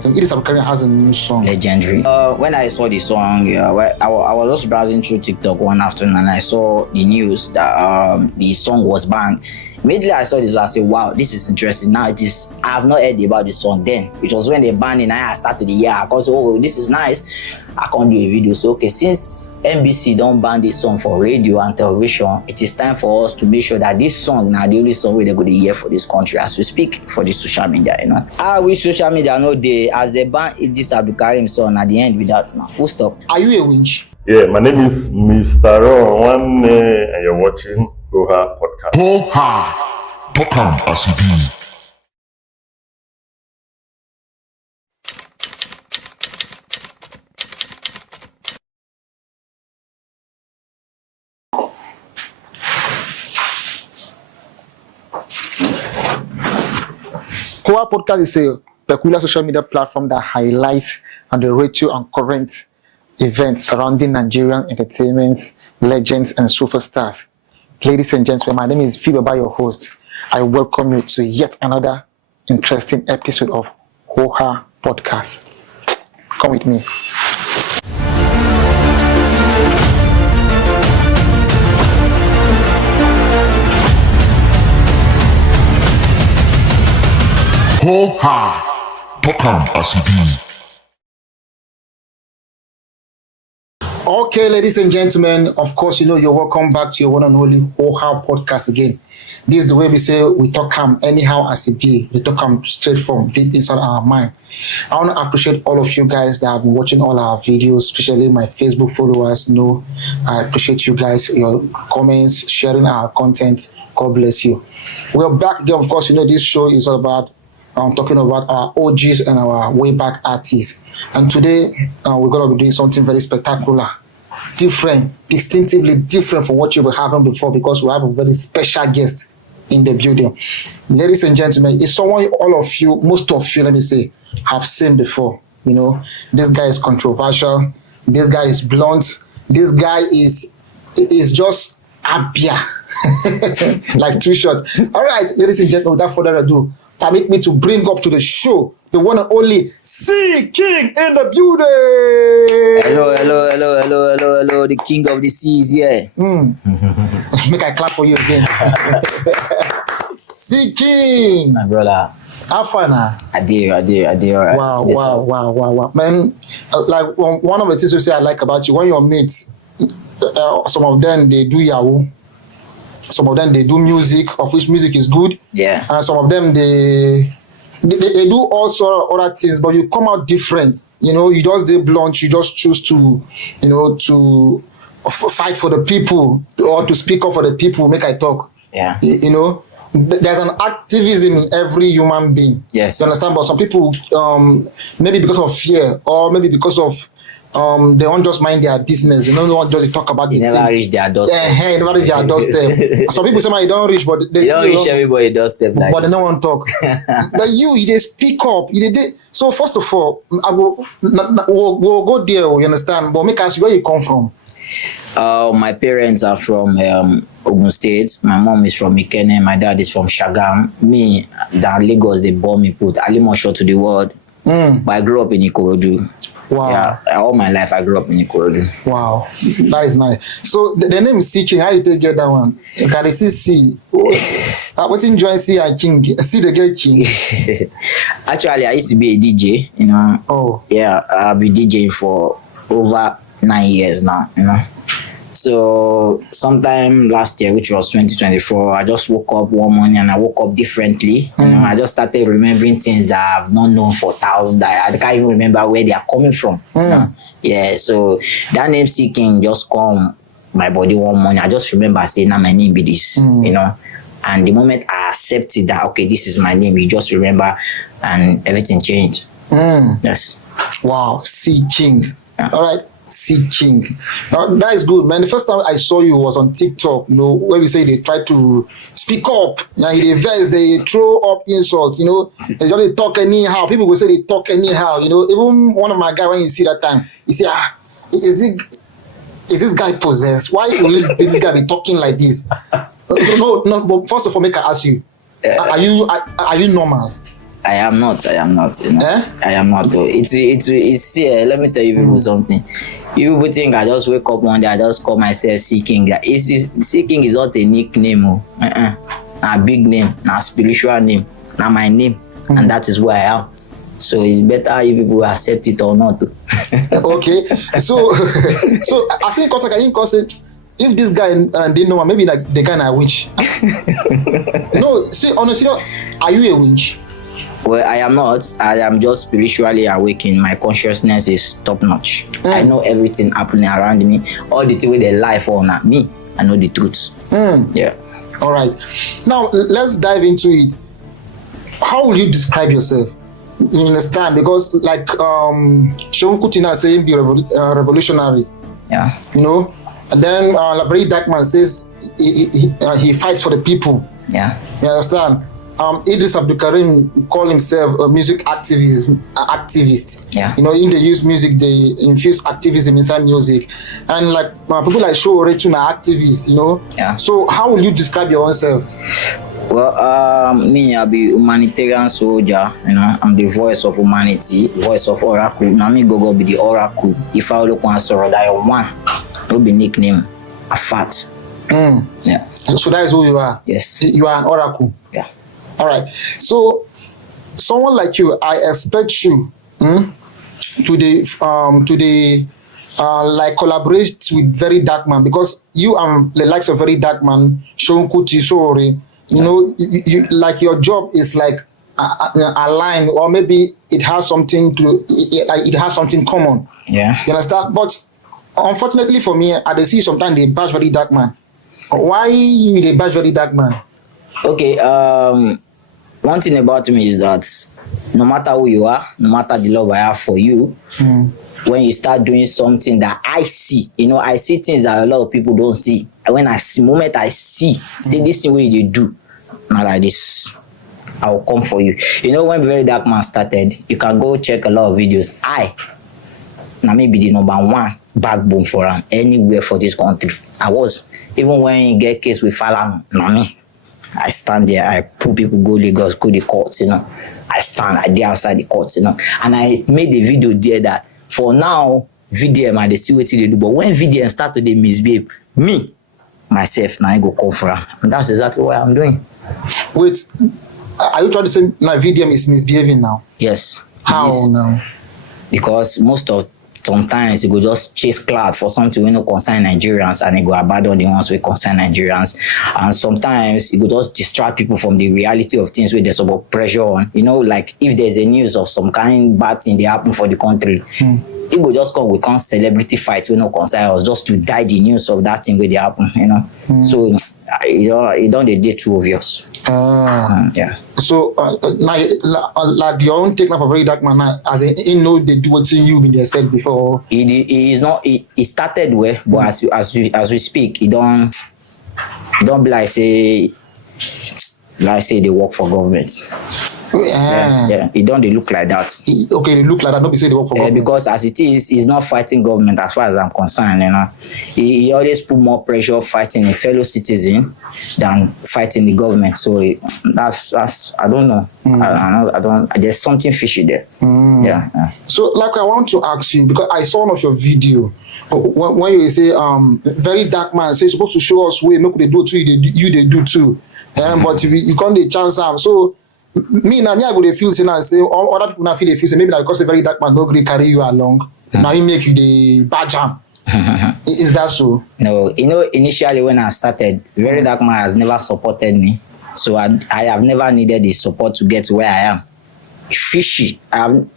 So Eedris AbdulKareem has a new song. Legendary. When I saw the song, I was just browsing through TikTok one afternoon and I saw the news that the song was banned. Immediately I saw this, I said, wow, this is interesting. Now it is, I have not heard about the song then. It was when they banned it and I started the year. I said, oh, this is nice. I can't do a video. So, okay, since NBC don't ban this song for radio and television, it is time for us to make sure that this song now the only song where they're going to hear for this country as we speak for the social media, you know. I wish social media know they, as they ban Idris AbdulKareem song at the end with that now. Full stop. Are you a winch? Yeah, my name is Mr. Ron, and you're watching Hoha podcast. Hoha! Tokam ACB. Hoha Podcast is a peculiar social media platform that highlights and the radio and current events surrounding Nigerian entertainment, legends, and superstars. Ladies and gentlemen, my name is Fibaba, your host. I welcome you to yet another interesting episode of Hoha Podcast. Come with me. Hoha! Tokam ACB. Okay, ladies and gentlemen, of course, you know you're welcome back to your one and only Hoha Podcast again. This is the way we say we talk anyhow as it be. We talk straight from deep inside our mind. I want to appreciate all of you guys that have been watching all our videos, especially my Facebook followers. You know, I appreciate you guys, your comments, sharing our content. God bless you. We're back again. Of course, you know this show is all about talking about our OGs and our way back artists. And today we're going to be doing something very spectacular, different, distinctively different from what you were having before, because we have a very special guest in the building. Ladies and gentlemen, it's someone all of you, most of you, let me say, have seen before. You know, this guy is controversial. This guy is blunt. This guy is just abia, like two shots. All right, ladies and gentlemen, without further ado, permit me to bring up to the show the one and only Seaking in the building. Hello, the king of the seas here. Make I clap for you again. Seaking. My brother. How fun, I did. All right. Wow. Man, like one of the things we say I like about you, when your mates, some of them, they do Yahoo. Some of them, they do music, of which music is good. Yeah. And some of them, they do all sort of other things, but you come out different. You know, you just stay blunt. You just choose to, you know, to fight for the people or to speak up for the people. Make I talk. Yeah. You know, there's an activism in every human being. Yes. You understand? But some people, maybe because of fear or maybe because of they don't just mind their business. They don't want just talk about the thing. Never reach their doorstep. Never reach their doorstep. Some people say, man, you don't reach, but they don't reach everybody doorstep. Like but they don't want to talk. But you they speak up. So first of all, we'll go there. You understand? But make us where you come from. My parents are from Ogun State. My mom is from Ikene. My dad is from Shagam. Me, that Lagos, they born me put Alimosho to the world. But I grew up in Ikorodu. Wow. Yeah, all my life I grew up in Ikorodu. Wow, that is nice. So the name is Seaking. How you take get that one? Can I see? What in join C and King? See the get King. Actually, I used to be a DJ. You know. Oh. Yeah, I've been DJing for over 9 years now. You know. So sometime last year, which was 2024, I just woke up one morning and I woke up differently. You know, I just started remembering things that I've not known for thousands. That I can't even remember where they are coming from. You know? Yeah, so that name Seaking just come my body one morning. I just remember saying, now my name be this, you know. And the moment I accepted that, okay, this is my name, you just remember, and everything changed. Yes. Wow, Seaking. Yeah. All right. Seaking. That is good, man. The first time I saw you was on TikTok, you know, where we say they try to speak up. You know, they verse, they throw up insults, you know, they just talk anyhow. People will say they talk anyhow, you know. Even one of my guys, when you see that time, he say, is this guy possessed? Why will this guy be talking like this? No, but first of all, make I ask you, are you normal? I am not. You know, I am not. Though. It's let me tell you people something. You people think I just wake up one day, I just call myself Seaking. Seaking is not a nickname. A big name, a spiritual name, not my name, and that is who I am. So it's better if people accept it or not. Okay, so I think if this guy didn't know, maybe like the guy na winch. No, see, honestly, are you a winch? Well, I am not. I am just spiritually awakened. My consciousness is top notch. I know everything happening around me. All the things with the life on me, I know the truth. Yeah. All right. Now let's dive into it. How will you describe yourself? You understand? Because like Seun Kutina saying be revolutionary. Yeah. You know. And then Verydarkman says he fights for the people. Yeah. You understand? Eedris AbdulKareem call himself a music activist. Yeah. You know, in they use music, they infuse activism inside music. And like people like Show Retuna are activists, you know? Yeah. So how will you describe your own self? Well, me, I'll be humanitarian soldier, you know, I'm the voice of humanity, voice of oracle. Now me go be the oracle. If I look on sorrow that one, will be nickname a fat. Yeah. So that is who you are. Yes. You are an oracle. Yeah. All right. So someone like you, I expect you to like collaborate with Verydarkman, because you are the likes of Verydarkman, Seun Kuti, Sori. You know, you like your job is like aligned, or maybe it has something it has something common. Yeah. You understand? But unfortunately for me, I see sometimes they bash Verydarkman. Why you they bash Verydarkman? Okay. One thing about me is that no matter who you are, no matter the love I have for you, when you start doing something that I see, you know, I see things that a lot of people don't see. When I see, moment I see this thing where you do, not like this, I will come for you. You know, when Verydarkman started, you can go check a lot of videos. Now maybe the number one backbone for him anywhere for this country. I was. Even when you get case with Falan, me, I stand there, I pull people go Lagos, go the courts, you know. I stand, I dey outside the courts, you know. And I made a video there that for now, VDM, they see what they do. But when VDM start to misbehave, me, myself, now I go come for him. And that's exactly what I'm doing. Wait, are you trying to say now VDM is misbehaving now? Yes. How now? Because sometimes you go just chase cloud for something we no concern Nigerians, and you go abandon the ones we concern Nigerians. And sometimes you go just distract people from the reality of things where there's about pressure on. You know, like if there's a news of some kind bad thing they happen for the country, you go just come with celebrity fight we no concern us just to die the news of that thing where they happen, you know. So you don't they too obvious. Yeah. So now, like your own take now for Verydarkman now, as in know they do what you been expect before. He is not. He started well, but as we speak, he don't be like say they work for government. Yeah. He don't they look like that. Okay, they look like that. Not be say they work for government. Because as it is, he's not fighting government as far as I'm concerned. You know, he always put more pressure fighting a fellow citizen than fighting the government. So that's I don't know. I don't. There's something fishy there. Yeah. So like I want to ask you, because I saw one of your video when you say Verydarkman say supposed to show us way make they do too, they do too. But you can't the chance so. Me I go dey feel say now say other people now feel they feel say maybe because the Verydarkman no gree carry you along. Now he make you the badge am. Is that so? No, you know, initially when I started, Verydarkman has never supported me. So I have never needed his support to get to where I am. Fishy.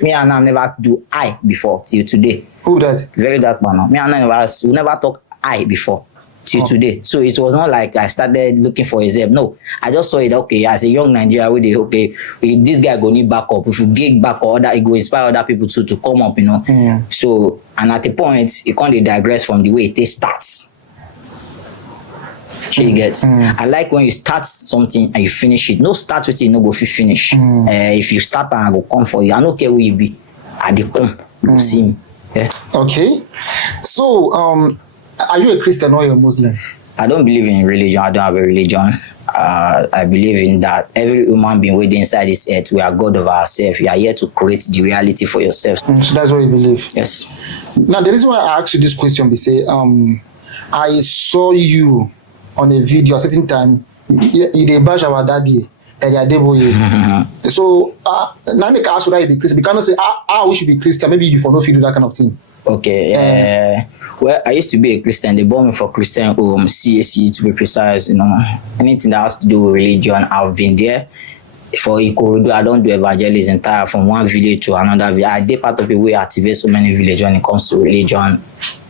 Me and I never do I before till today. Who that? Verydarkman. Me and I never talk I before. Till today. So it was not like I started looking for his help. No, I just saw it, okay, as a young Nigerian, this guy go need backup. If you get back or it go inspire other people to come up, you know. So, and at the point, it can't digress from the way it starts. You get. I like when you start something and you finish it. No start with it, no go finish. If you start and I go come for you, I don't care where you be. I dey come, you see me. Yeah. Okay. So, are you a Christian or a Muslim? I don't believe in religion. I don't have a religion. I believe in that. Every human being within inside this earth, we are God of ourselves. You are here to create the reality for yourself. So that's what you believe. Yes. Now the reason why I asked you this question be say I saw you on a video at a certain time. You dey bash our daddy. So now make ask whether you be Christian. We cannot say we should be Christian. Maybe you for no feel do that kind of thing. Okay. Well, I used to be a Christian. They bought me for Christian CAC to be precise. You know, anything that has to do with religion, I've been there. For Ikorodu, I don't do evangelism entire from one village to another village. I did part of it where I activate so many villages when it comes to religion,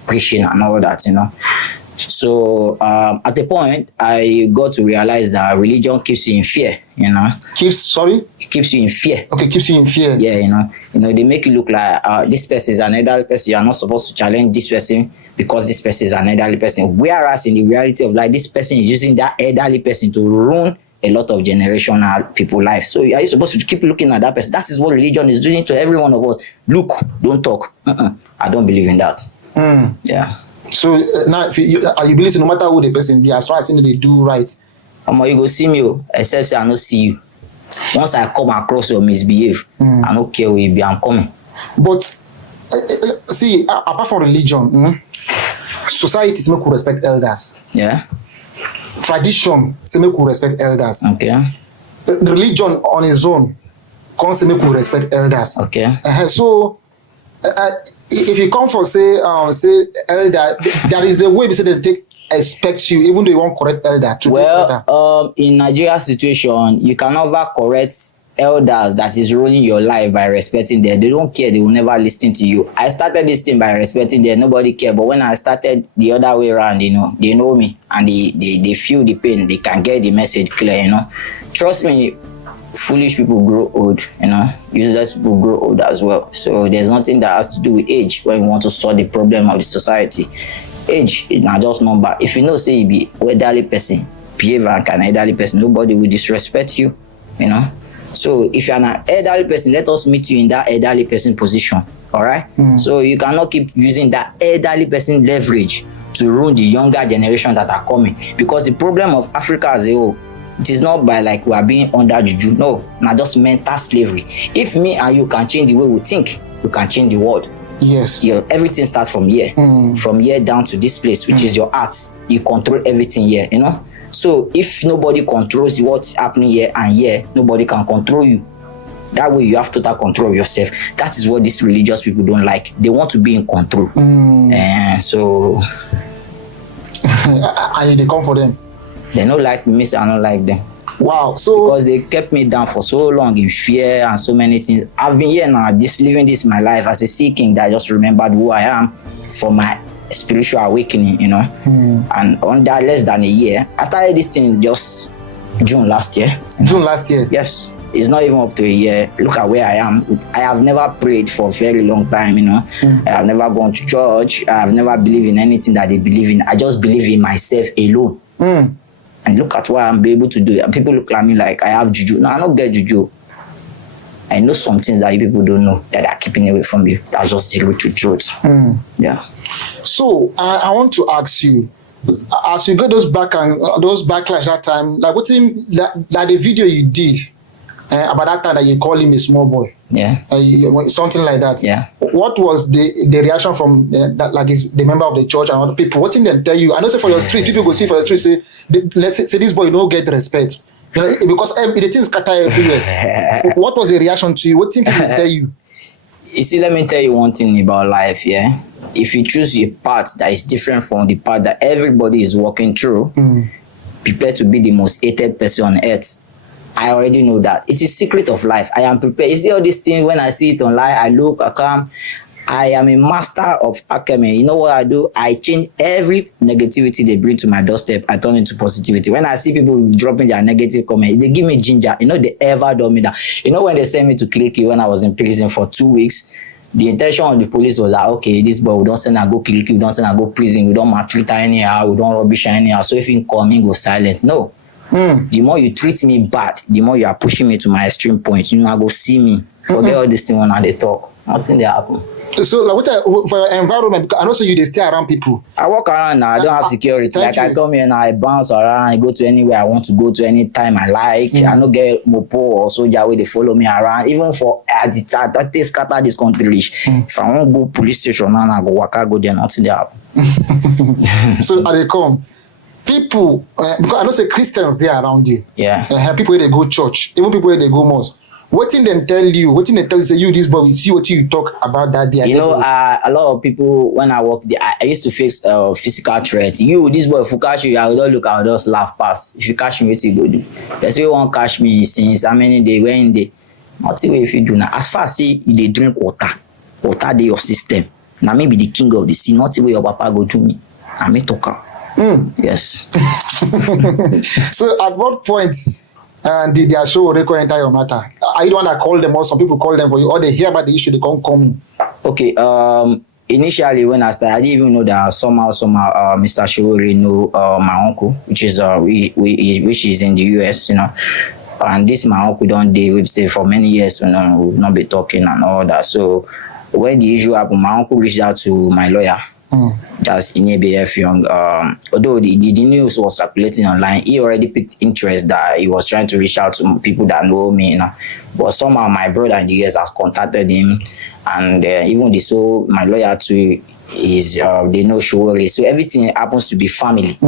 preaching, and all that. You know. So at the point, I got to realize that religion keeps you in fear, you know. It keeps you in fear. Okay, keeps you in fear. Yeah, you know, they make you look like this person is an elderly person. You are not supposed to challenge this person because this person is an elderly person. Whereas in the reality of life, this person is using that elderly person to ruin a lot of generational people's life. So are you supposed to keep looking at that person? That is what religion is doing to every one of us. Look, don't talk. I don't believe in that. Yeah. So now, if you believe no matter who the person be, as far as they do right, you go see me, except say I no see you. Once I come across your misbehave, I don't care where you be, I'm coming. But see, apart from religion, society make we respect elders. Yeah. Tradition say make we respect elders. Okay. Religion on its own, say make we respect elders. Okay. So. If you come for say elder, that is the way we say they expect you, even though you want correct elder to well, in Nigeria's situation, you can never correct elders that is ruining your life by respecting them. They don't care, they will never listen to you. I started this thing by respecting them, nobody cared. But when I started the other way around, you know, they know me and they feel the pain, they can get the message clear, you know. Trust me, foolish people grow old, you know. Useless people grow old as well. So there's nothing that has to do with age when you want to solve the problem of the society. Age is not just number. If you know, say you be an elderly person, behave like an elderly person, nobody will disrespect you, you know. So if you're an elderly person, let us meet you in that elderly person position, all right? So you cannot keep using that elderly person leverage to ruin the younger generation that are coming. Because the problem of Africa as a whole, it is not by like we are being under juju. No, not just mental slavery. If me and you can change the way we think, we can change the world. Yes. Everything starts from here. From here down to this place, which is your arts. You control everything here, you know. So if nobody controls what's happening here and here, nobody can control you. That way you have total control of yourself. That is what these religious people don't like. They want to be in control. And so and they come for them. They don't like me, so I don't like them. Wow. So because they kept me down for so long in fear and so many things. I've been here now, just living this my life as a seeking that I just remembered who I am for my spiritual awakening, you know. And on that less than a year, I started this thing just June last year. June last year? Yes. It's not even up to a year. Look at where I am. I have never prayed for a very long time, you know. I have never gone to church. I have never believed in anything that they believe in. I just believe in myself alone. And look at what I'm able to do. And people look at me like I have juju. No, I don't get juju. I know some things that you people don't know that are keeping away from you. That's just the truth. Yeah. So I want to ask you, as you got those backlash that time, like what in that the video you did about that time that you call him a small boy, something like that. Yeah. What was the reaction from the member of the church and other people? What did they tell you? I know say for your street, people go see for your street say, let's say this boy no get respect, you know, because the things scatter everywhere. What was the reaction to you? What did people tell you? You see, let me tell you one thing about life. Yeah, if you choose a path that is different from the path that everybody is walking through, prepare to be the most hated person on earth. I already know that. It is secret of life. I am prepared. You see all these things, when I see it online, I look, I come. I am a master of alchemy. You know what I do? I change every negativity they bring to my doorstep. I turn into positivity. When I see people dropping their negative comments, they give me ginger. You know, they ever done me that. You know, when they sent me to Kiliki when I was in prison for 2 weeks, the intention of the police was like, okay, this boy, we don't send her go Kiliki, we don't send her go prison, we don't maltreat her anyhow, we don't rubbish her anyhow. So if he come, he go silent. No. The more you treat me bad, the more you are pushing me to my extreme point. You know, I go see me. Forget all this thing when they talk. Nothing they happen. So, like, for your environment, because I know so you they stay around people. I walk around now. I don't have security. Like I come here now, I bounce around. I go to anywhere I want to go to anytime I like. I don't get mopo or soldier where they follow me around. Even for that they scatter this country. If I want to go police station now, I go waka go there. Nothing they happen. So they come. People, because I know say Christians they around you. Yeah. People where they go church, even people where they go mosque. What thing they tell you? Say you this boy? We see what you talk about that day. You know, a lot of people when I work there, I used to face physical threat. You, this boy, if you catch you, I will not look. I will just laugh past. If you catch me, what you go do? Person you won't catch me since how many days? When they? Nothing way if you do now. As far as say they drink water dey your system. Now maybe the king of the sea. Nothing way your papa go to me. I may talker. Yes. So at what point? Did their show record enter your matter? Are you the one that called them or some people call them for you or they hear about the issue, they can't come in? Okay, initially when I started, I didn't even know that somehow Mr. Showore know my uncle, which is which is in the US, you know. And this my uncle don't deal with say for many years, you know, we've not been talking and all that. So when the issue happened, my uncle reached out to my lawyer. That's Inebf Young. Although the news was circulating online, he already picked interest that he was trying to reach out to people that know me, you know. But somehow my brother in the US has contacted him, and even my lawyer too is they know Showore. So everything happens to be family.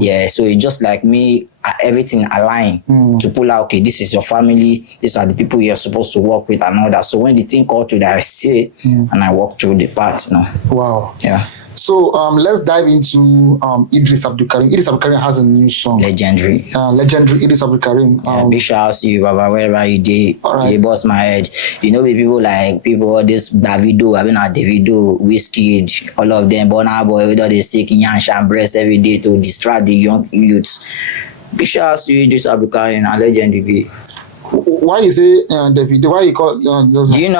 Yeah, so it's just like me, everything align to pull out. Okay, this is your family. These are the people you're supposed to work with and all that. So when the thing called to that, I see and I walk through the path. You know. Wow. Yeah. So let's dive into Eedris AbdulKareem. Eedris AbdulKareem has a new song. Legendary Eedris AbdulKareem. Big shout out to you, Baba, wherever you did. Right. You bust my head. You know, people this Davido, Davido, Whiskey, all of them, Burna Boy, everybody Seaking and breast every day to distract the young youths. Big shout out to you, Idris AbdulKareem and Legendary. Why is it Davido? Why you call those? Do you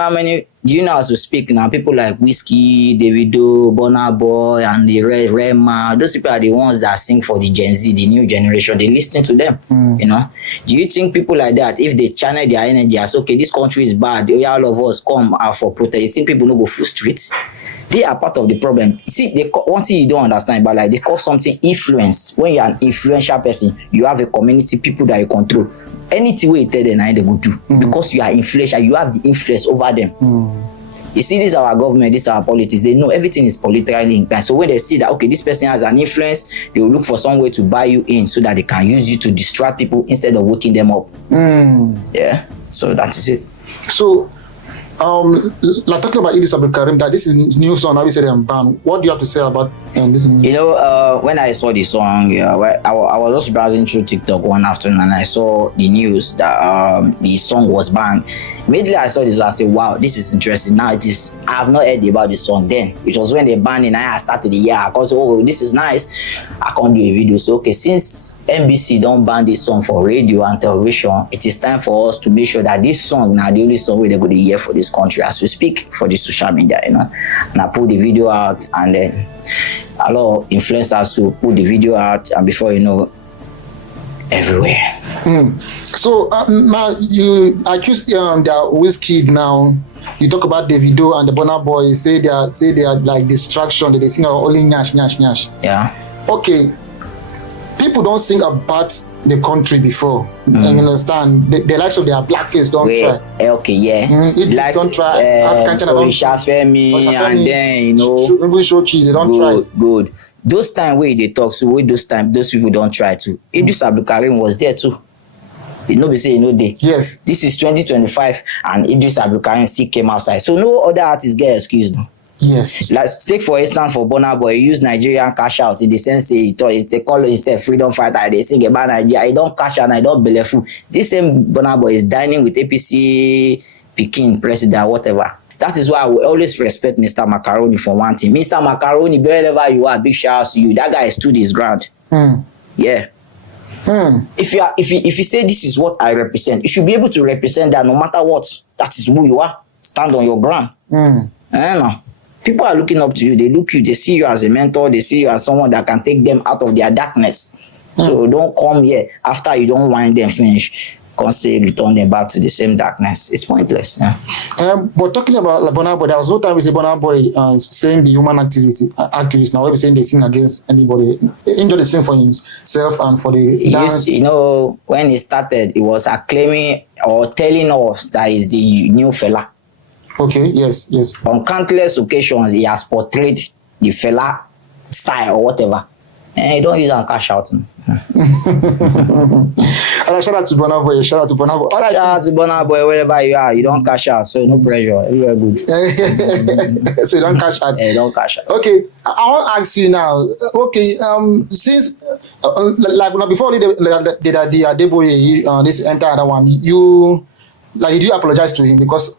know how to speak now? People like Whiskey, Davido, Burna Boy, and the Rema. Those people are the ones that sing for the Gen Z, the new generation. They listen to them. You know. Do you think people like that, if they channel their energy as okay, this country is bad, all of us come out for protest? You think people no go full streets? They are part of the problem. See, one thing you don't understand about they call something influence. When you're an influential person, you have a community, people that you control. Anything we tell them, they go do because you are influential. You have the influence over them. You see, this is our government, this is our politics. They know everything is politically inclined. So when they see that okay, this person has an influence, they will look for some way to buy you in so that they can use you to distract people instead of waking them up. Yeah. So that is it. So. Like talking about Eedris AbdulKareem, that this is new song. Obviously, them banned. What do you have to say about this? You know, when I saw the song, I was just browsing through TikTok one afternoon and I saw the news that the song was banned. Immediately I saw this, I said, "Wow, this is interesting." Now it is. I have not heard about the song then. It was when they banned it. I started the year because this is nice. I can't do a video. So okay, since NBC don't ban this song for radio and television, it is time for us to make sure that this song now the only song where they're going to hear for this country as we speak for this social media, you know. And I put the video out, and then a lot of influencers to put the video out, and before you know, everywhere. So now you accuse the Whiskey now. You talk about Davido and the Burna Boy. Say they are like distraction. That they sing only nyash nyash nyash. Yeah. Okay. People don't sing about the country before. You understand? The likes of their blackface don't try. Okay, yeah. Like, don't try. African and then you know. They don't try. Good. Those time where they talk, so those people don't try to. Idris AbdulKareem was there too. You know, we say they. Yes. This is 2025, and Idris AbdulKareem still came outside. So no other artists get excused now. Yes. Like take for instance for Burna Boy, he use Nigerian cash out in the sense they call himself freedom fighter. They sing about Nigeria. He don't cash out and he don't belleful. This same Burna Boy is dining with APC Peking president, whatever. That is why I will always respect Mr. Macaroni for one thing. Mr. Macaroni, wherever you are, big shout out to you. That guy stood his ground. Yeah. If you say this is what I represent, you should be able to represent that no matter what. That is who you are. Stand on your ground. No. People are looking up to you. They look you. They see you as a mentor. They see you as someone that can take them out of their darkness. So don't come here after you don't wind them finish. can't say return them back to the same darkness. It's pointless. Yeah. But talking about like Burna Boy, there was no time we say Burna Boy saying the human activist. Now we're saying they sin against anybody. Enjoy the sin for himself and for the dance. When he started, he was acclaiming or telling us that he's the new fella. Okay, yes. On countless occasions, he has portrayed the fella style or whatever. And he don't use and cash out. Alright, shout out to Burna Boy. Alright. Shout out to Burna Boy, wherever you are. You don't cash out, so no pressure. You are good. So you don't cash out. Yeah, don't cash out. Okay, I want to ask you now. Okay, since like before the Adeboye, this entire one, you did you apologize to him? Because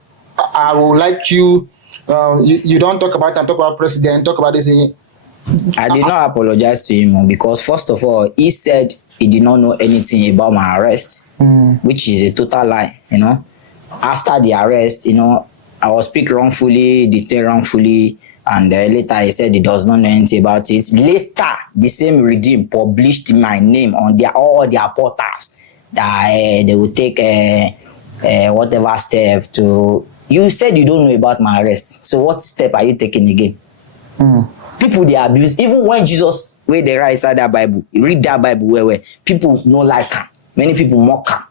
I would like you. You don't talk about and talk about president. Talk about this. I did not apologize to him because first of all, he said he did not know anything about my arrest, which is a total lie. After the arrest, I was picked wrongfully, detained wrongfully, and later he said he does not know anything about it. Later, the same regime published my name on all their portals that they will take whatever step to. You said you don't know about my arrest, so what step are you taking again? People they abuse, even when Jesus, where they write inside that Bible, you read that Bible where people no like him. Many people mock him.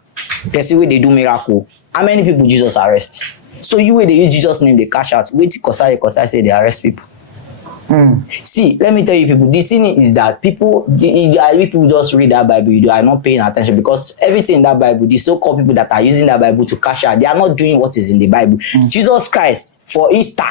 Person where they do miracle. How many people Jesus arrest? So you where they use Jesus' name, they cash out. Wait till Kosai say they arrest people. See, let me tell you people, the thing is that people just read that Bible, you are not paying attention because everything in that Bible, the so-called people that are using that Bible to cash out, they are not doing what is in the Bible. Jesus Christ, for Easter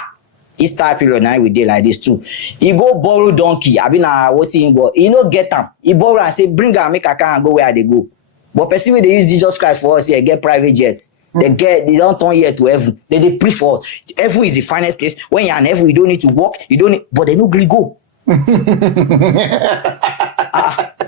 period now we did like this too. He go borrow donkey. I mean, what he go? He no get them. He borrow and say, bring her, make her car and go where they go. But person they use Jesus Christ for us here, get private jets. They don't turn here to heaven. They preach for us. Heaven is the finest place. When you're in heaven, you don't need to walk. But they no agree go.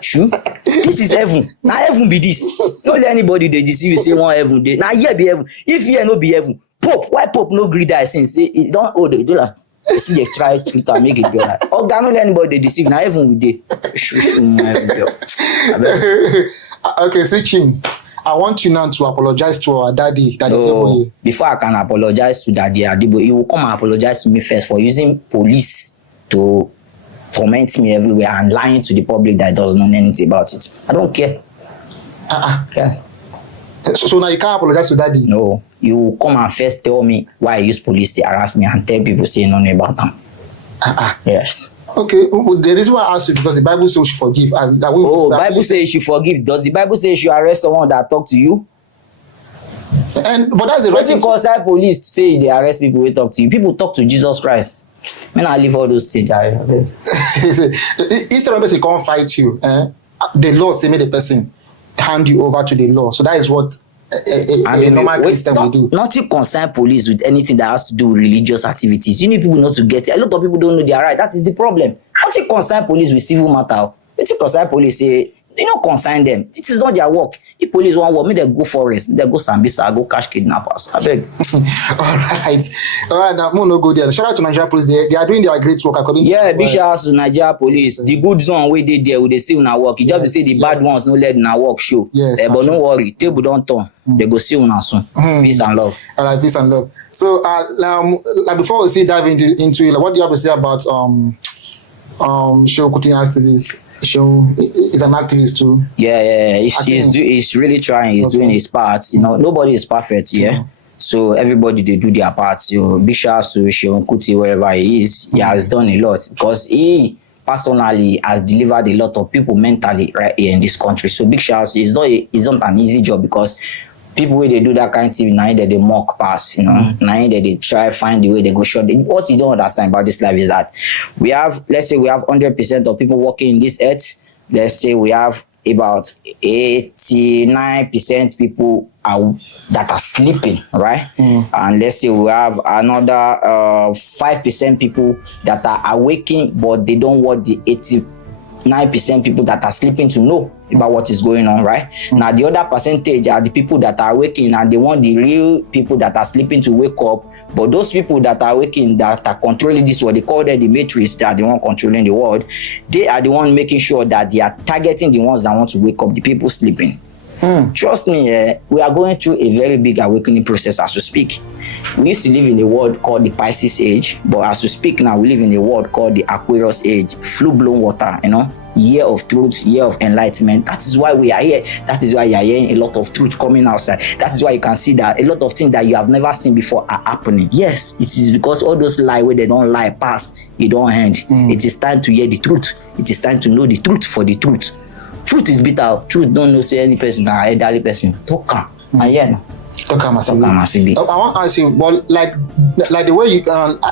True. This is heaven. Now heaven be this. Don't let anybody they deceive you say one heaven. Now here be heaven. If here no be heaven. Pope, why Pope no agree that since it don't hold it? Do like see they try to make it go like. Oh, God, don't let anybody deceive. Now heaven we dey. Okay, Seaking, I want you now to apologize to our daddy. No, before I can apologize to Daddy Adibo, he will come and apologize to me first for using police to torment me everywhere and lying to the public that doesn't know anything about it. I don't care. Yeah. So now you can't apologize to Daddy? No, you will come and first tell me why I use police to harass me and tell people say nothing about them. Yes. Okay, well, the reason why I asked you because the Bible says you should forgive. Bible says you should forgive. Does the Bible say you should arrest someone that talk to you? But that's the right thing. Because police to say they arrest people who talk to you. People talk to Jesus Christ. Man, I leave all those things. Instead of person can't fight you, the law say make the person hand you over to the law. So that is what a normal Christian will do. Nothing concern police with anything that has to do with religious activities. You need people not to get it. A lot of people don't know they are right. That is the problem. Nothing concern police with civil matter. Nothing concern police say, you don't concern them. It is not their work. If police want work, make them go forest, make them go Sambisa, go catch kidnappers. I beg. All right. Now, no go there. Shout out to Nigerian police. They are doing their great work according to. Big shout out to Nigerian police. The good zone where they there, they see una work. You just say the bad ones no let una work show. Yes. But no worry, table don't turn. They go see una soon. Peace and love. All right, peace and love. So, like before we dive into it, what do you have to say about Show Kuti activist? Show is an activist too. Yeah. He's really trying. He's doing his part. Nobody is perfect. Yeah. So everybody they do their parts. Big shout to Sean Kuti wherever he is. He has done a lot because he personally has delivered a lot of people mentally right here in this country. So big shout. It's not an easy job because people where they do that kind of thing, now that they mock pass, now that they try find the way they go short. What you don't understand about this life is that let's say we have 100% of people working in this earth. Let's say we have about 89% people that are sleeping, right? And let's say we have another 5% people that are awaking, but they don't want the 89% people that are sleeping to know about what is going on, right? Now, the other percentage are the people that are waking and they want the real people that are sleeping to wake up. But those people that are waking, that are controlling this world, they call them the matrix, they are the one controlling the world. They are the one making sure that they are targeting the ones that want to wake up, the people sleeping. Trust me, we are going through a very big awakening process as we speak. We used to live in a world called the Pisces age, but as we speak now, we live in a world called the Aquarius age, full-blown water, year of truth, year of enlightenment. That is why we are here. That is why you are hearing a lot of truth coming outside. That is why you can see that a lot of things that you have never seen before are happening. Yes, it is because all those lie where they don't lie past, it don't end. It is time to hear the truth. It is time to know the truth for the truth. Truth is bitter. Truth don't know say any person, an elderly person. Talk and yeah. I want to ask you, but like the way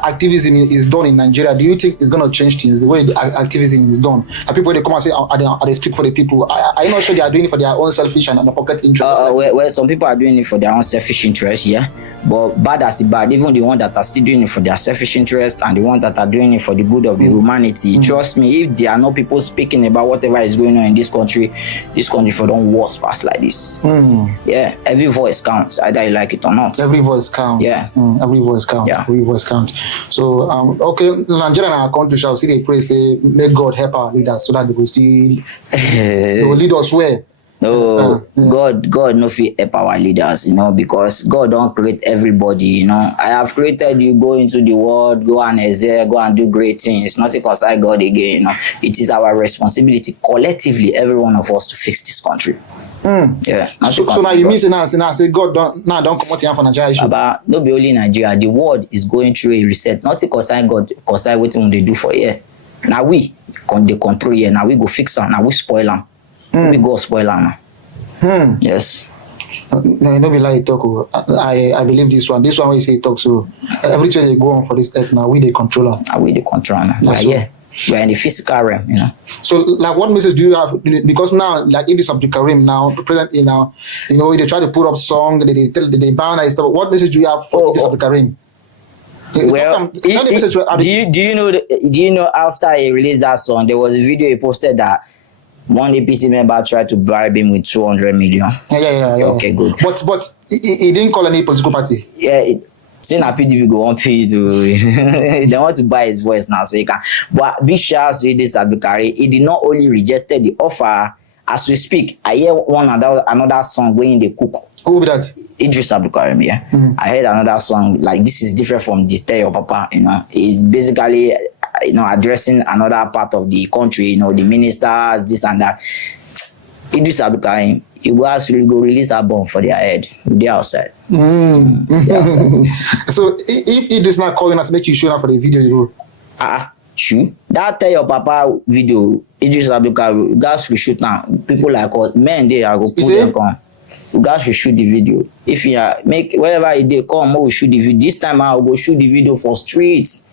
activism is done in Nigeria, do you think it's going to change things? The way the activism is done, are people they come and say, are they speak for the people? Are you not sure they are doing it for their own selfish and pocket interest? Well, some people are doing it for their own selfish interest, yeah. But bad as it bad, even the one that are still doing it for their selfish interest and the one that are doing it for the good of the humanity, trust me, if there are no people speaking about whatever is going on in this country for don't worse past like this. Yeah, every voice counts, either you like it or not. Every voice counts. Yeah. Every voice counts. Yeah. Every voice counts. So, okay, Nigeria and our country shall see they pray, say, may God help our leaders so that they will see, they will lead us where. No, God no fit help our leaders, because God don't create everybody, I have created you, go into the world, go and exert, go and do great things. Not because I God again, It is our responsibility collectively, every one of us, to fix this country. Yeah. So now you mean say God don't come out here for Nigeria issue. But no be only Nigeria, the world is going through a reset. Not because I God, because I waiting they do for here. Now we they control here. Now we go fix them. Now we spoil them. We go spoil them. Yes. No, be like talk. I believe this one. This one we say talk. So everything they go on for this earth now, we the controller. Now we the controller. Yeah. We're in the physical realm, So, like, what message do you have? Because now, like Eedris AbdulKareem now, presently now, they try to put up song, they ban and stuff. What message do you have for Eedris AbdulKareem? Well, do you know after he released that song, there was a video he posted that one APC member tried to bribe him with 200 million. Yeah. Okay, good. But he didn't call any political party. Yeah. Saying that PDP go on pay to they want to buy his voice now, so you can. But big shouts to Idris AbdulKareem. He did not only rejected the offer. As we speak, I hear another song going in the cook. Who be that? Idris AbdulKareem, yeah. I heard another song like this is different from this Tell Your Papa. It's basically addressing another part of the country. The ministers, this and that. Idris AbdulKareem, you go actually go release a bomb for their head. They're outside. They're outside. So if it is not calling us, make you show up for the video, you go. True. That Tell Your Papa video, Idris AbdulKareem, guys will shoot now. People like us, men they are go put them on. You guys will shoot the video. If you make wherever they come, we'll shoot the video. This time I will go shoot the video for streets.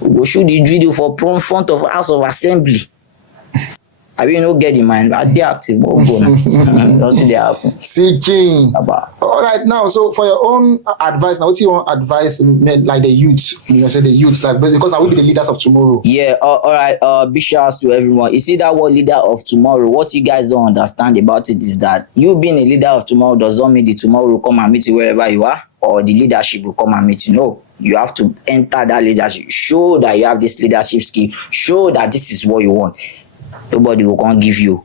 We'll go shoot the video for front of House of Assembly. I mean, no get in mind, but they active. But go now. Nothing they happen. Seaking. All right, now, so for your own advice, now, what do you want advice, like the youth? Say the youth, like because now we be the leaders of tomorrow. Yeah. All right. Big shouts to everyone. You see that word leader of tomorrow. What you guys don't understand about it is that you being a leader of tomorrow does not mean the tomorrow will come and meet you wherever you are, or the leadership will come and meet you. No. You have to enter that leadership. Show that you have this leadership skill. Show that this is what you want. Nobody will come give you.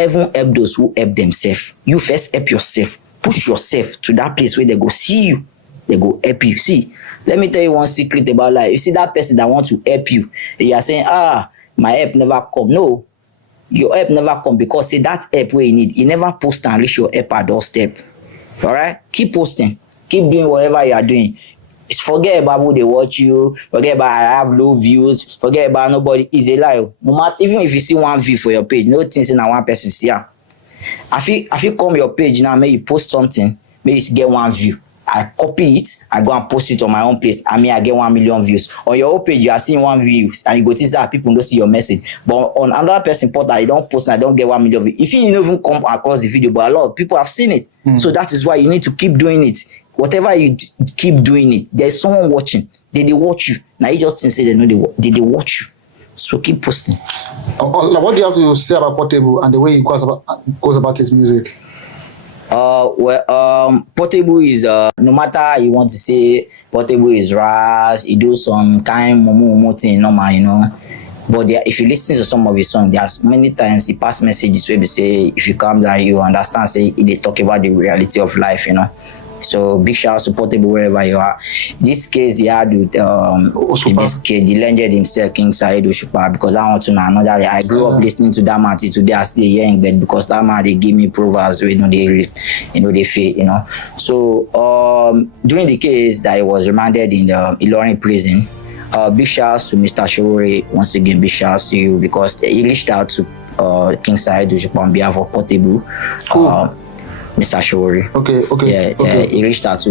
Even help those who help themselves. You first help yourself. Push yourself to that place where they go see you. They go help you. See, let me tell you one secret about life. You see that person that wants to help you. You are saying, my help never come. No, your help never come because see that help where you need. You never post and reach your help at doorstep. All right? Keep posting. Keep doing whatever you are doing. Forget about who they watch you. Forget about I have low views. Forget about nobody. Is a lie. No matter, even if you see one view for your page, no thing saying that one person see ya. I feel come your page now, may you post something, may you get one view. I copy it, I go and post it on my own place. I get 1 million views. On your own page, you are seeing 1 view, and you go to that people don't see your message. But on another person portal, you don't post and I don't get 1 million views. If you don't even come across the video, but a lot of people have seen it. So that is why you need to keep doing it. Whatever you keep doing it, there's someone watching. They watch you. Now you just say they know they watch you. So keep posting. What do you have to say about Portable and the way he goes about his music? Portable is no matter how you want to say Portable is ras, he do some kind momo thing normal, But if you listen to some of his songs, there's many times he pass messages where they say, if you calm down, you understand, say, they talk about the reality of life, you know. So big shout out to Portable wherever you are. This case he had with this kid, the legend himself, King Saheed Osupa, because I want to know another. I grew up listening to that man till today. I still hearing bed because that man they give me proverbs, you know, they fit, you know. So during the case that he was remanded in the Ilorin prison, big shouts to Mr. Showore once again. Big shouts to you because he reached out to King Saheed Osupa on behalf of Portable. Cool. Mr. Showore. Okay. He reached out to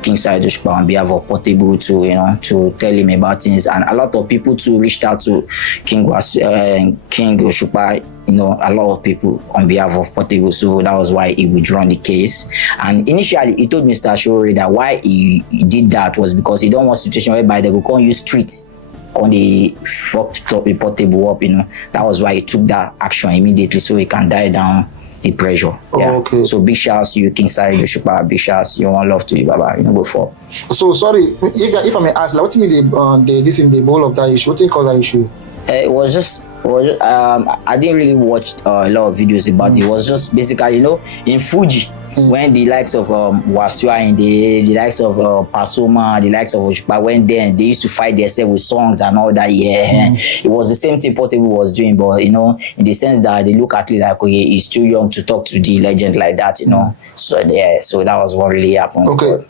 King Saheed Osupa on behalf of Portable to, you know, to tell him about things, and a lot of people too reached out to King Osupa, you know, a lot of people on behalf of Portable. So that was why he withdrawn the case. And initially he told Mr. Showore that why he did that was because he don't want a situation whereby they will come use streets on the fucked up Portable up, you know. That was why he took that action immediately so he can die down the pressure. Yeah. Okay. So big shouts to you, King Saheed Osupa. Big shouts, you want love to you, Baba. You know, go for. So sorry, if I may ask, like, what do you mean this in the bowl of that issue? What do you call that issue? It was just I didn't really watch a lot of videos about it. It was just basically, you know, in Fuji. When the likes of Wasua and the likes of Pasoma, the likes of Osupa went there and they used to fight themselves with songs and all that. It was the same thing Portable was doing, but you know, in the sense that they look at it like, okay, he's too young to talk to the legend like that, you know. So yeah, so that was what really happened. Okay,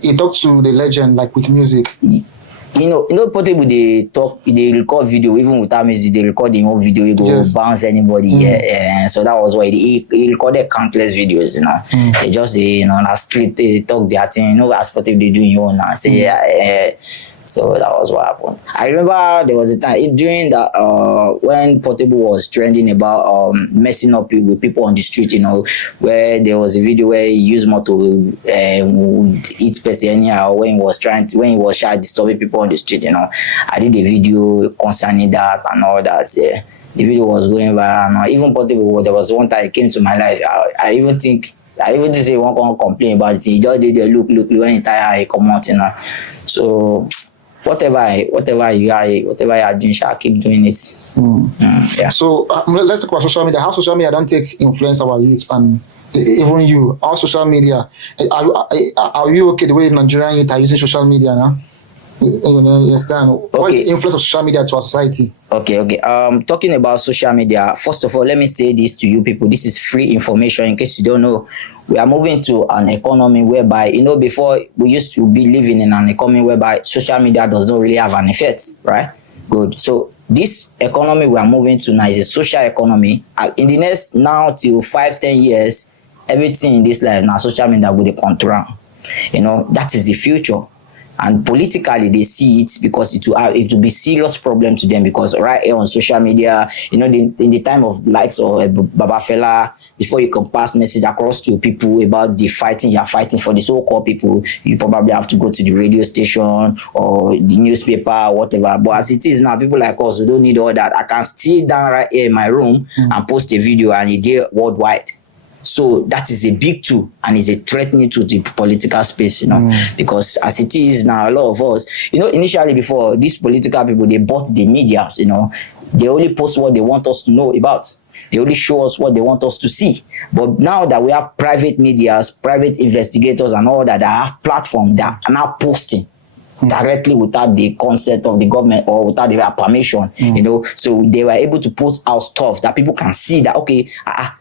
he talked to the legend like with music. You know, Portable, they record video even without music. They record their own video. He go bounce anybody. Yeah. So that was why he recorded countless videos. You know, they just you know, on the street they talk their thing. You know, as Portable they do your own and say So that was what happened. I remember there was a time during that when Portable was trending about messing up with people on the street, you know, where there was a video where he used motor eat person anyhow when he was shy disturbing people on the street, you know. I did a video concerning that and all that. Yeah. The video was going viral. And even Portable, there was one time he came to my life. I even think say he won't complain about it. He just did the look when he tired, he come out, you know. So whatever you are doing, shall keep doing it. Yeah. So let's talk about social media. How social media don't take influence our youth and even you. How social media are you okay the way Nigerian youth are using social media now? You understand? Okay. What is the influence of social media to our society? Okay. Talking about social media, first of all, let me say this to you people. This is free information in case you don't know. We are moving to an economy whereby, you know, before we used to be living in an economy whereby social media does not really have an effect, right? Good. So this economy we are moving to now is a social economy. In the next now till 5-10 years, everything in this life now social media will control. You know, that is the future. And politically, they see it because it will be serious problem to them because right here on social media, you know, in the time of likes or Baba Fela, before you can pass message across to people about the fighting you are fighting for the so-called people, you probably have to go to the radio station or the newspaper or whatever. But as it is now, people like us, we don't need all that. I can sit down right here in my room and post a video and it's there worldwide. So that is a big tool and is a threatening to the political space, you know, because as it is now, a lot of us, you know, initially before these political people, they bought the medias, you know, they only post what they want us to know about. They only show us what they want us to see. But now that we have private medias, private investigators and all that have platforms that are now posting directly without the consent of the government or without their permission, you know, so they were able to post out stuff that people can see that, okay,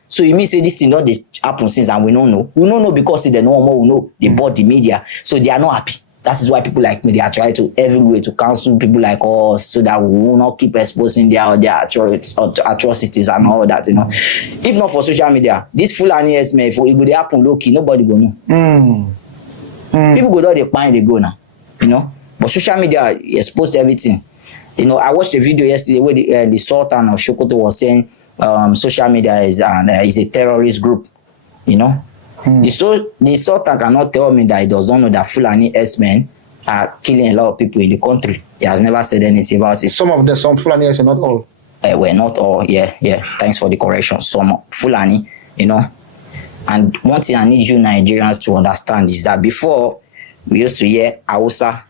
so you mean say this thing not happen since and we don't know. We don't know because they no more we know they bought the media, so they are not happy. That is why people like me, they are trying to every way to counsel people like us so that we will not keep exposing their atrocities and all that, you know. If not for social media, this Fulani herdsmen, if it would happen low key, nobody go know. People go down the pine, they go now. You know, but social media exposed everything. You know, I watched a video yesterday where the Sultan of Sokoto was saying social media is a terrorist group. You know, the Sultan cannot tell me that he does not know that Fulani herdsmen are killing a lot of people in the country. He has never said anything about it. Some Fulani herdsmen, not all. Well, not all. Yeah. Thanks for the correction. Some Fulani, you know. And one thing I need you Nigerians to understand is that before we used to hear Hausa.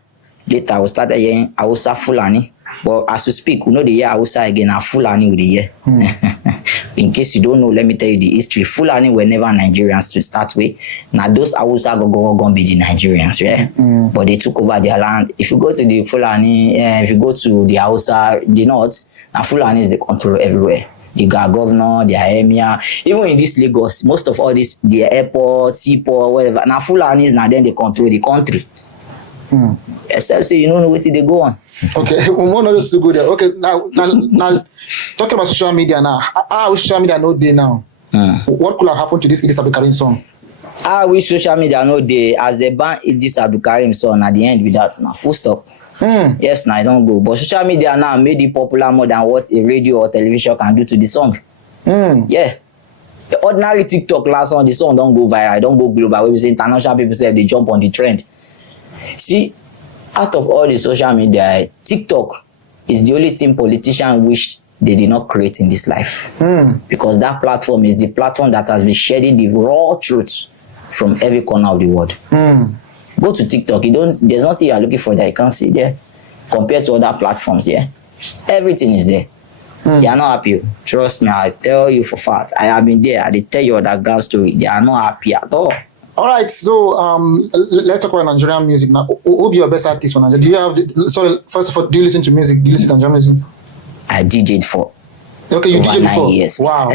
Later we started hearing Hausa Fulani. But as we speak, we know the year Hausa again are Fulani with the year. In case you don't know, let me tell you the history. Fulani were never Nigerians to start with. Now those Hausa gonna be the Nigerians, yeah. But they took over their land. If you go to the Fulani, if you go to the Hausa, the north, now Fulani is the control everywhere. They got governor, their emir. Even in this Lagos, most of all this, the airport, seaport, whatever. Now Fulanis now then they control the country. Except say you don't know what they go on. Okay, we want us to go there. Okay, now talking about social media now. How social media no day now? What could have happened to this Eedris AbdulKareem song? I wish social media no day as they ban Idris AbdulKareem song at the end with that now full stop. Yes, now I don't go. But social media now made it popular more than what a radio or television can do to the song. Yeah. The ordinary TikTok last song, the song don't go viral, don't go global. We say international people say they jump on the trend. See, out of all the social media, TikTok is the only thing politicians wish they did not create in this life. Because that platform is the platform that has been shedding the raw truth from every corner of the world. Go to TikTok, there's nothing you're looking for that you can't see there. Compared to other platforms, yeah. Everything is there. They are not happy. Trust me, I tell you for fact. I have been there. They tell you that grand story. They are not happy at all. All right, so let's talk about Nigerian music now. Who will be your best artist for Nigeria? Do you have? Sorry, first of all, do you listen to music? Do you listen to Nigerian music? I DJ'd for. Okay, you DJ'd before. 9 years. Wow.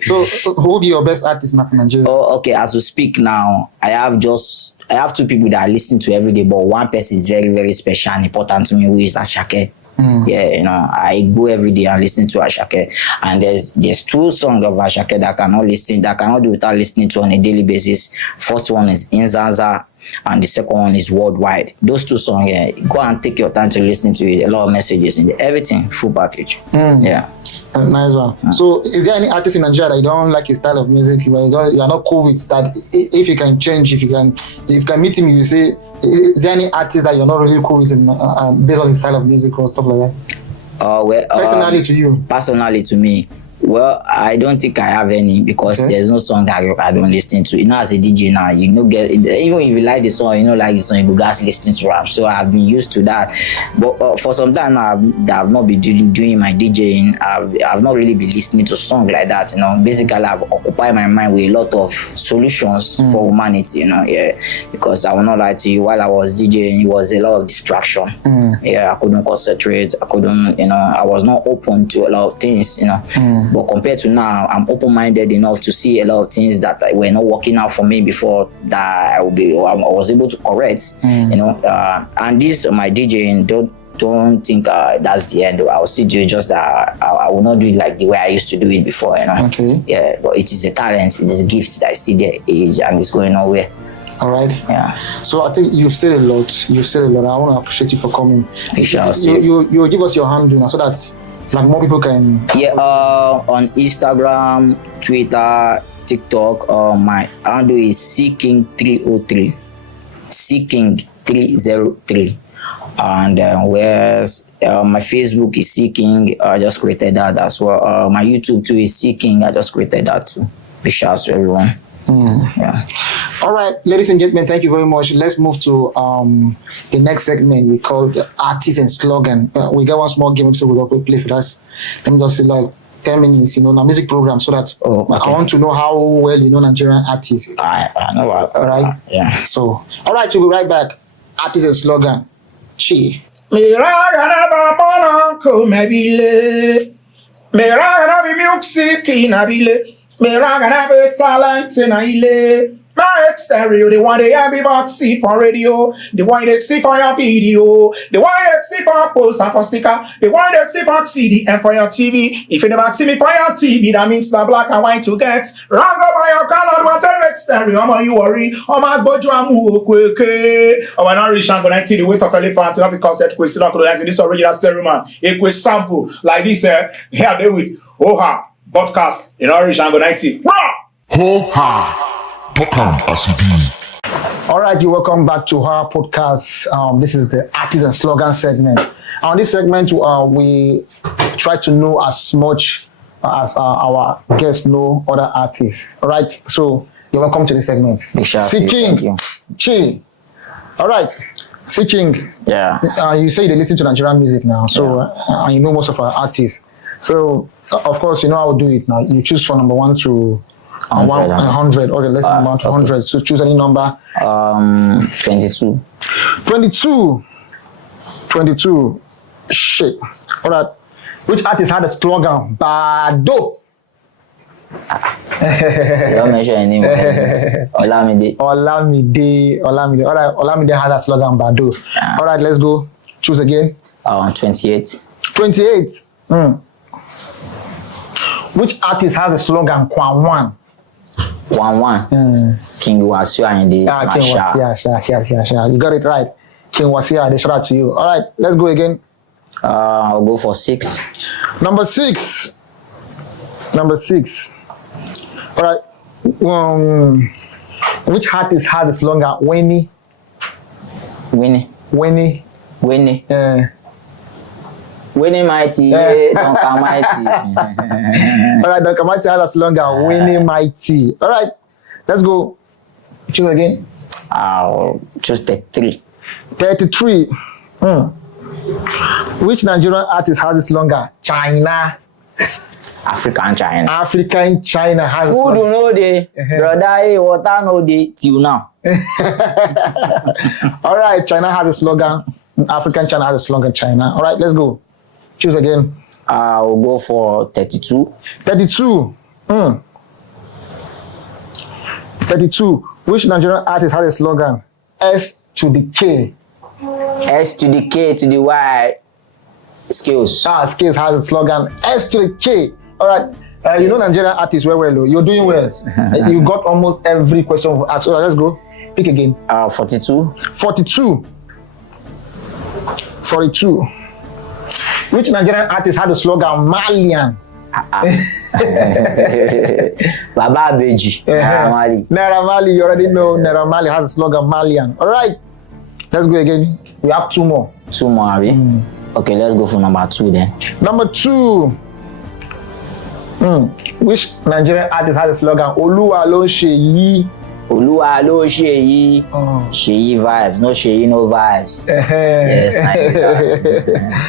So, who will be your best artist now for Nigeria? Oh, okay. As we speak now, I have 2 people that I listen to every day, but one person is very, very special and important to me, who is Ashake. Yeah, you know, I go every day and listen to Ashake, and there's 2 songs of Ashake that I cannot do without listening to on a daily basis. First one is Inzaza, and the second one is Worldwide. Those 2 songs, yeah, go and take your time to listen to it. A lot of messages in there, everything full package. Yeah. Nice one. So, is there any artist in Nigeria that you don't like his style of music? You are not cool with that. If you can change, if you can meet him, you say, is there any artist that you're not really cool with based on his style of music or stuff like that? Personally to you? Personally to me. Well, I don't think I have any because there's no song that I don't listen to. You know, as a DJ now, you know, even if you like the song, you know, like the song, you go guys listen to rap. So I've been used to that. But for some time now, I've not been doing my DJing. I've not really been listening to songs like that. You know, basically I've occupied my mind with a lot of solutions for humanity. You know, yeah, because I will not lie to you. While I was DJing, it was a lot of distraction. Yeah, I couldn't concentrate. I couldn't, you know, I was not open to a lot of things. You know. But compared to now, I'm open-minded enough to see a lot of things that were not working out for me before that I was able to correct. You know, and this my DJing, don't think that's the end. I will still do it, just that I will not do it like the way I used to do it before. You know. Okay. Yeah, but it is a talent, it is a gift that is still there, and it's going nowhere. All right. Yeah. So I think you've said a lot. I want to appreciate you for coming. You give us your handle now so that like more people can. Yeah. On Instagram, Twitter, TikTok. My handle is Seaking 303. Seaking 303. And where's my Facebook is Seaking. I just created that as well. My YouTube too is Seaking. I just created that too. Big shouts to everyone. Yeah. All right, ladies and gentlemen, thank you very much. Let's move to the next segment we call the artist and slogan. We got one small game episode we'll play for us. Let me just say like 10 minutes, you know, a music program, so that I want to know how well you know Nigerian artists. I know. All right. Yeah. So, all right, we'll be right back. Artist and slogan. Chi. Miragana be talent in ile. My stereo, the one they have me box see for radio, the one they see for your video, the one they see for poster for sticker, the one they see for CD and for your TV. If you never see me for your TV, that means the black and white to get. Wrong by your color, what a next stereo, I'm on you worry. Oh my god, you are moving quick. Oh, I'm not rich, I'm going to see the weight of elephant, not the concept question, not going to this original stereo man. A quick sample like this, here they with Hoha podcast in Orange Angle 90. Hoha! Tokam ACB. All right, you welcome back to our podcast. This is the artist and slogan segment. On this segment, we try to know as much as our guests know other artists. All right, so you're welcome to this segment. Seaking. Chi. All right. Seaking. Yeah. You say they listen to Nigerian music now, so and you know most of our artists. So of course you know how to do it now. You choose from number 1 to 100. Okay, let's number 1 to 100. So choose any number. 22. 22. Shit. All right. Which artist had a slogan? Bado. You don't mention any name. Olamide. Olamide. All right. Olamide has a slogan. Bado. Yeah. All right. Let's go. Choose again. 28. 28. Which artist has the slogan Kwan 1. King Wasiu Ayinde. King Wasiu. You got it right. King Wasiu. They shout out to you. All right. Let's go again. I'll go for 6. Number 6. All right. Which artist has the slogan Winnie? Winnie Mighty. Don't come mighty. All right. Don't come mighty has a slogan Winnie Mighty. All right. Let's go. Choose again. I'll choose 33. 33. Which Nigerian artist has this longer? China. African China has this Food longer. no dey, brother, water no dey till now. All right, China has a slogan. African China has a slogan. China. All right, let's go. Choose again. I'll go for 32. 32. 32. Which Nigerian artist has a slogan? S to the K. S to the K to the Y. Skills. Skills has a slogan. S to the K. All right. You know Nigerian artists well. You're doing well. You got almost every question asked. All right, let's go. Pick again. 42. 42. Which Nigerian artist had the slogan Malian? Baba Beji. Naira Marley. You already know Naira Marley has the slogan Malian. All right. Let's go again. We have 2 more. 2 more, Abi. Okay, let's go for number 2 then. Number 2. Which Nigerian artist has the slogan Oluwa lo Seyi? Oluwa lo Seyi. Seyi vibes. No Seyi, no vibes. Yes,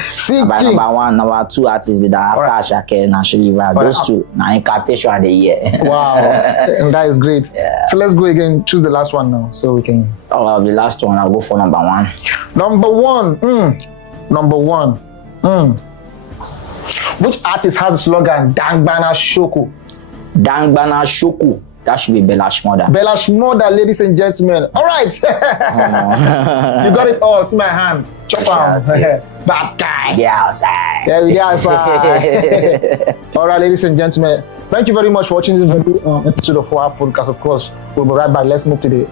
Seaking. By number 1, number 2 artists with that after Ashake and Seyi vibe. Those 2. Now incantation of the year. Wow. And that is great. Yeah. So let's go again. Choose the last one now. So we can. The last one, I'll go for number 1. Number 1. Number 1. Which artist has the slogan Dangbana Shoko? Dangbana Shoku. That should be Bella Shmoda. Bella Shmoda, ladies and gentlemen. All right. You got it all. See my hand. Chop out. Bad guy. Get outside. Yeah, we get outside. All right, ladies and gentlemen. Thank you very much for watching this very episode of Hoha podcast. Of course, we'll be right back. Let's move to the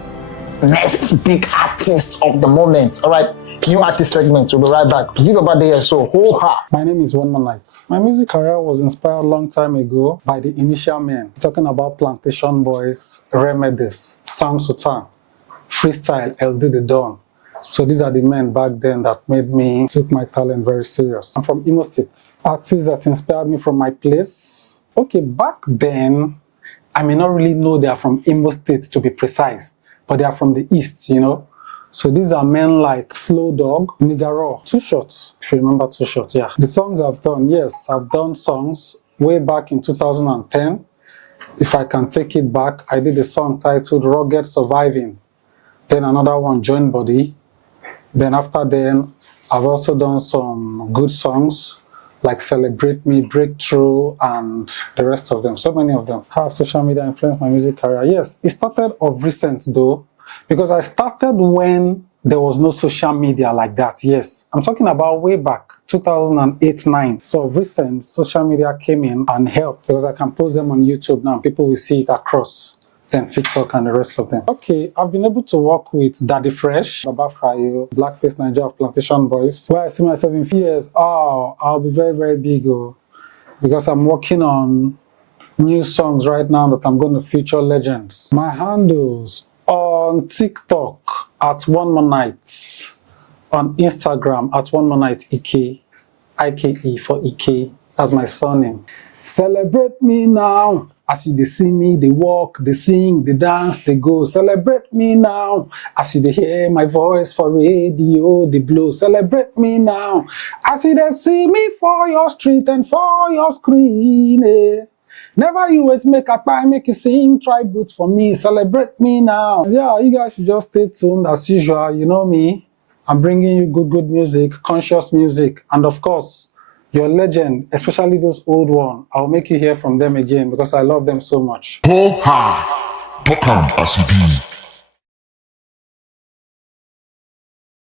next big artist of the moment. All right. New artist segment. We'll be right back. Give about there. So, Hoha. My name is One More Night. My music career was inspired a long time ago by the initial men. Talking about Plantation Boys, Remedies, Sam Sultan, Freestyle, LD The Dawn. So these are the men back then that made me take my talent very serious. I'm from Imo State. Artists that inspired me from my place. Okay, back then, I may not really know they are from Imo State to be precise, but they are from the East, you know. So these are men like Slow Dog, Nigaro, Too Short, if you remember Too Short, yeah. The songs I've done, yes, I've done songs way back in 2010. If I can take it back, I did a song titled Rugged Surviving. Then another one, Joint Body. Then after then, I've also done some good songs like Celebrate Me, Breakthrough, and the rest of them. So many of them. How have social media influenced my music career? Yes, it started of recent though. Because I started when there was no social media like that. Yes, I'm talking about way back, 2008-9. So recent, social media came in and helped because I can post them on YouTube now. People will see it across, then TikTok and the rest of them. Okay, I've been able to work with Daddy Fresh, Baba Frayo, Blackface Nigeria of Plantation Boys. Where I see myself in few years, I'll be very, very big. Because I'm working on new songs right now that I'm going to feature legends. My handles on TikTok at One More Night, on Instagram at One More Night Ike, IKE for Ike, that's my surname. Celebrate me now. As you they see me, they walk, they sing, they dance, they go. Celebrate me now. As you they hear my voice for radio, they blow. Celebrate me now. As you they see me for your street and for your screen. Never you wait, make a pie, make you sing tributes for me. Celebrate me now. Yeah, you guys should just stay tuned as usual. You know me. I'm bringing you good music, conscious music, and of course, your legend, especially those old ones. I'll make you hear from them again because I love them so much. Hoha! Welcome, ACB.